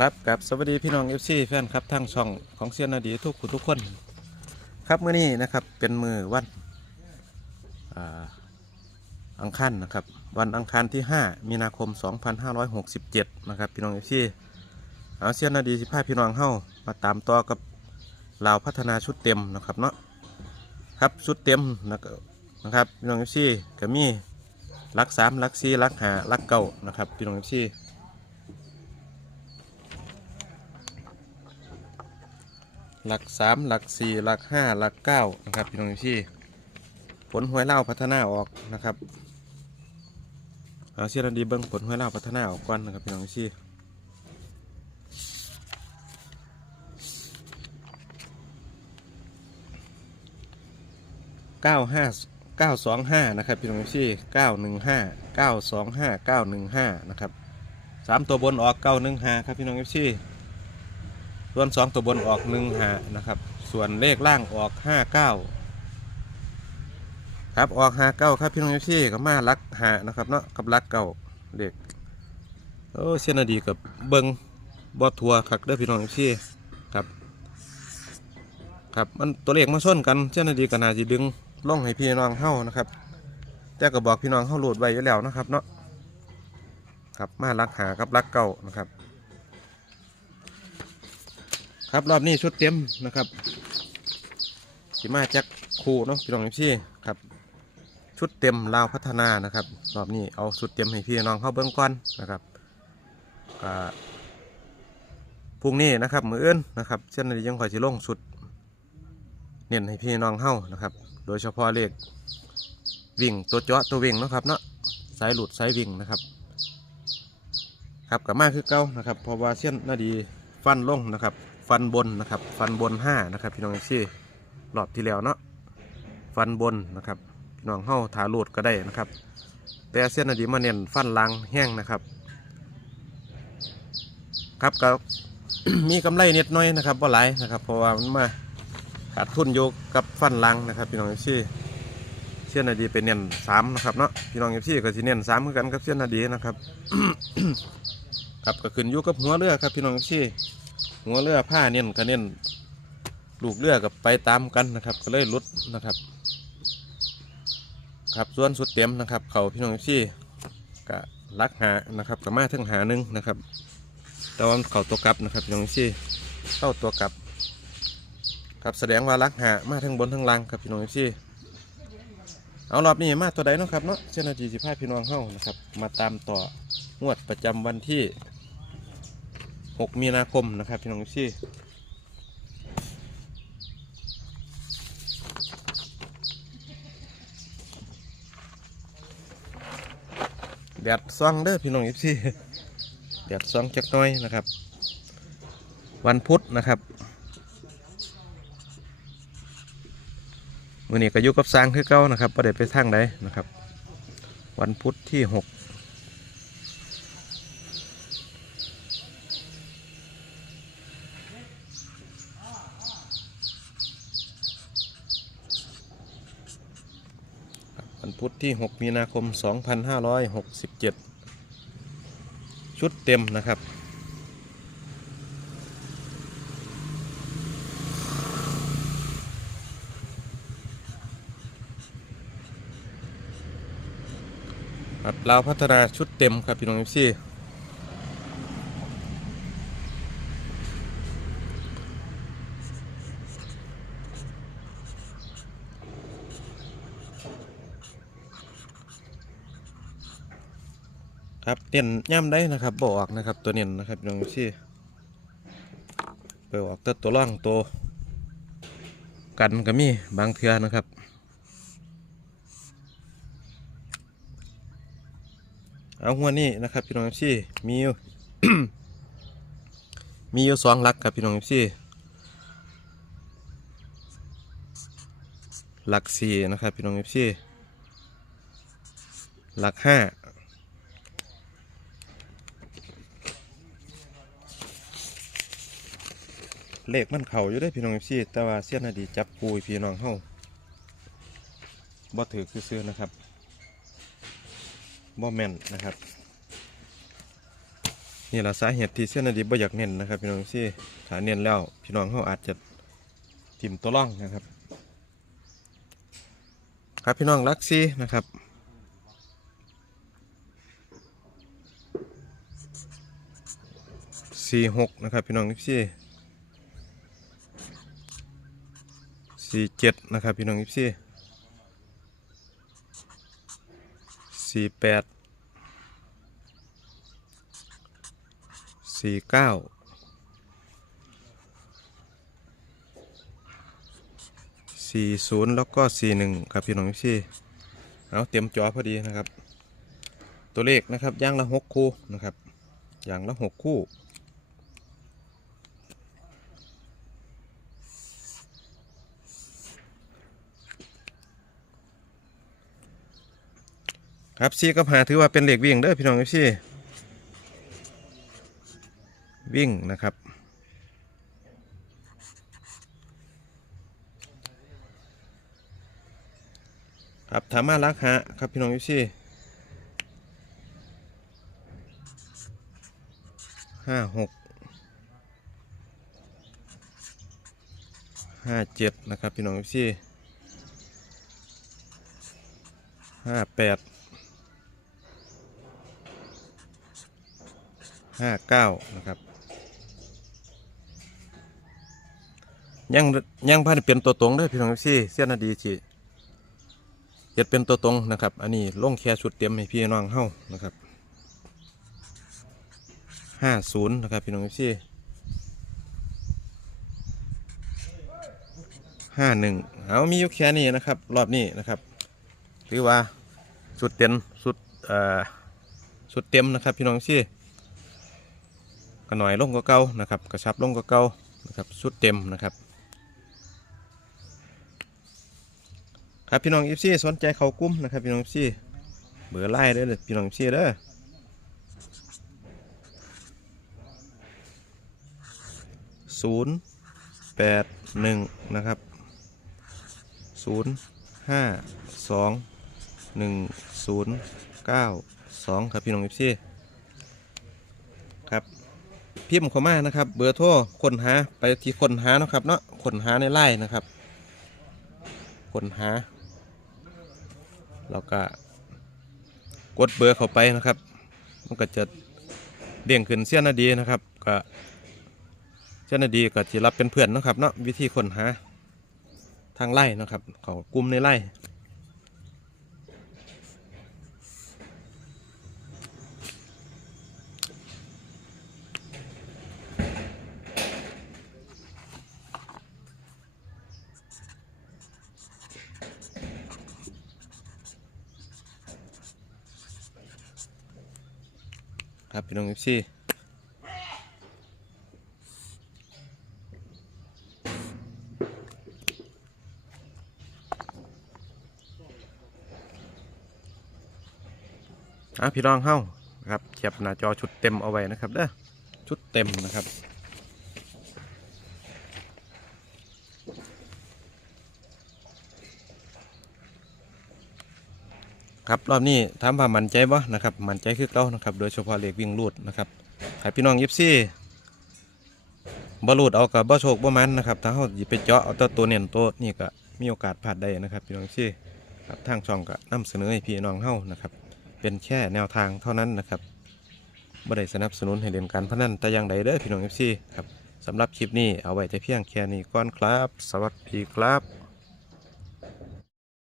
ครับกับสวัสดีพี่น้องเอฟซีแฟนครับทางช่องของเซียนนาดีทุกคนทุกคน ครับเมื้อนี้นะครับเป็นมือวันอังคารนะครับ วันอังคารที่ 5 มีนาคม 2567 นะครับ พี่น้องเอฟซีเอาเซียนนาดีสิพาพี่น้องเฮามาตามต่อกับลาวพัฒนาชุดเต็มนะครับเนาะครับชุดเต็มนะครับนะครับพี่น้องเอฟซีก็มีลักสามลักสี่ลักหาลักเก้านะครับพี่น้องเอฟซี หลักสามหลักสี่หลักห้าหลักเก้านะครับพี่น้องพี่ผลหวยเล่าพัฒนาออกนะครับเอาเชียรันดีเบิ้งผลหวยเล่าพัฒนาออกก่อนนะครับพี่น้องพี่เก้าห้าเก้าสองห้านะครับพี่น้องพี่เก้าหนึ่งห้าเก้าสองห้าเก้าหนึ่งห้านะครับสามตัวบนออกเก้าหนึ่งห้าครับพี่น้องพี่ ส่วนสองตัวบนออกหนึ่งหานะครับ ส่วนเลขล่างออกห้าเก้าครับออกห้าเก้าครับพี่น้องเอฟซีกับมาลักหานะครับเนาะกับลักเก้าเด็กโอ้เสียนาดีกับเบิงบอทัวคักเด้อพี่น้องเอฟซีครับครับมันตัวเลขมาส้นกันเสียนาดีกับนาจีดึงล่องให้พี่น้องเข้านะครับ แต่ก็บอกพี่น้องเข้าโหลดไว้อยู่แล้วนะครับเนาะครับมาลักหากับลักเก้านะครับ ครับรอบนี้ชุดเต็มนะครับสิมาจากคูเนาะพี่น้องพี่ครับ ชุดเต็มลาวพัฒนานะครับรอบนี้เอาชุดเต็มให้พี่น้องเข้าเบื้องก่อนนะครับก็พรุ่งนี้นะครับมืออื่นนะครับเช่นนี้ยังคอยสิลงชุดเน้นให้พี่น้องเข้านะครับ โดยเฉพาะเลขวิ่งตัวเจาะตัววิ่งนะครับเนาะสายหลุดสายวิ่งนะครับ ครับกับมาคือเก้านะครับเพราะว่าเส้นนาดีฟันลงนะครับ ฟันบนนะครับ ฟันบนห้านะครับ พี่น้องเอฟซีรอบที่แล้วเนาะฟันบนนะครับ พี่น้องเฮาถาลูดก็ได้นะครับ แต่เส้นนาดีมาเน้นฟันลังแห้งนะครับ ครับก็มีกำไรนิดหน้อยนะครับว่าหลายนะครับ เพราะว่ามันมาขาดทุนโยกกับฟันลังนะครับ พี่น้องเอฟซีเส้นนาดีเป็นเน้นสามนะครับเนาะพี่น้องเอฟซีก็สิเน้นสามเหมือนกันกับเส้นนาดีนะครับครับก็ขึ้นอยู่กับหัวเรือครับพี่น้องพี่ หัวเรือผ้าเน้นก็เน้นลูกเรือกับไปตามกันนะครับ ก็เลยลดนะครับครับส่วนสุดเต็มนะครับ เขาพี่น้องพี่ก็ลักหานะครับกับมาถึงหาหนึ่งนะครับ แต่ว่าเขาตัวกลับนะครับพี่น้องพี่เข้าตัวกลับ ครับแสดงว่าลักหามาทั้งบนทั้งล่างครับพี่น้องพี่เอารอบนี้มาตัวใดนะครับเนาะเจ้าหน้าที่สิพาพี่น้องเข้านะครับ มาตามต่องวดประจำวันที่ 6 มีนาคมนะครับพี่น้องพี่แดดซองเด้อพี่น้องพี่แดดซองจักน้อยนะครับ วันพุธนะครับวันนี้ก็อยู่กับสร้างคือเก้านะครับประเด็ไปทางใดนะครับ วันพุธที่ 6 พุธที่ 6 มีนาคม 2567 ชุดเต็มนะครับครับเราวพัฒนาชุดเต็มครับพี่น้องเอฟซี เน้นย่ำได้นะครับบออกนะครับ ตัวเน้นนะครับพี่น้องเอฟซีไปออกตัวตัวล่างตัวกันก็มีบางเทือนะครับเอาหัวนี่นะครับพี่น้องพี่มีอยู่มีอยู่สองหลักครับพี่น้องพี่หลักสี่นะครับพี่น้องพี่หลักห้า เลขมันเข่าอยู่ได้พี่น้องพี่แต่ว่าเสี้ยนอดีจับปูพี่น้องเฮาบ่ถือคือซื้อนะครับบ่แม่นนะครับนี่แหละสาเหตุที่เส้นอดีบ่อยากเน้นนะครับ พี่น้องซี่ถ้าเน้นแล้วพี่น้องเขาอาจจะทิ่มตัวร่องนะครับ ครับพี่น้องลักซี่นะครับสี่หกนะครับ พี่น้องซี่ สี่เจ็ดนะครับพี่น้องซี่สี่แปดสี่เก้าสี่ศูนย์แล้วก็สี่หนึ่งครับพี่น้องพี่เอาเตรียมจอพอดีนะครับ ตัวเลขนะครับย่างละหกคู่นะครับอย่างละหกคู่ ครับซีกับหาถือว่าเป็นเหล็กวิ่งเด้อพี่น้องพี่วิ่งนะครับครับถามมาลักฮะครับพี่น้องยูซี่ห้าหกห้าเจ็ดนะครับพี่น้องยูซี่ห้าแปด ห้าเก้านะครับ ยังยังพันเป็นตัวตรงเด้พี่น้องซี่เสี้ยนอดีสิเฮ็ดเป็นตัวตรงนะครับ อันนี้ลงแค่ชุดเตรียมให้พี่น้องเฮานะครับห้าศูนย์นะครับพี่น้องซี่ห้าหนึ่งเอามีอยู่แค่นี้นะครับ รอบนี้นะครับถือว่าชุดเต็มชุดเอ่อชุดเต็มนะครับพี่น้องซี่ หน่อยลงก็เก่านะครับ กระชับลงก็เก่านะครับชุดเต็มนะครับ ครับพี่น้องอีฟซีสนใจเขากุ้มนะครับพี่น้องอีฟซีเบอร์ไล่เด้อพี่น้องอีฟซีเด้อศูนย์แปดหนึ่งนะครับศูนย์ห้าสองหนึ่งศูนย์เก้าสองครับพี่น้องอีฟซีครับ พิมพ์เข้ามานะครับ เบอร์โทรคนหาไปที่คนหานะครับเนาะคนหาในไล่นะครับคนหาเราก็กดเบอร์เข้าไปนะครับ มันก็จะเด้งขึ้นเสี้ยนาดีนะครับ ก็เสี้ยนาดีก็จะรับเป็นเพื่อนนะครับเนาะวิธีค้นหาทางไล่นะครับเขากลุ่มในไล่ ครับพี่น้องเอฟซีอะพี่น้องเฮ้าครับเก็บหน้าจอชุดเต็มเอาไว้นะครับเด้อชุดเต็มนะครับ ครับรอบนี้ถามว่ามันใจบ่นะครับมันใจคือเก่านะครับ โดยเฉพาะเลขวิ่งลูดนะครับให้พี่น้องยิบซี่บ่ลูดเอากับบ่โชคบ่มันนะครับถ้าเฮาสิไปเจาะเอาแต่ตัวเน้นตัวนี่ก็มีโอกาสพลาดได้นะครับ พี่น้องซี่ครับทางช่องก็นำเสนอให้พี่น้องเฮานะครับ เป็นแค่แนวทางเท่านั้นนะครับบ่ได้สนับสนุนให้เล่นการพนันแต่อย่างใดเด้อพี่น้องยิบซี่ครับสำหรับคลิปนี้เอาไว้แต่เพียงแค่นี้ก่อนครับ สวัสดีครับ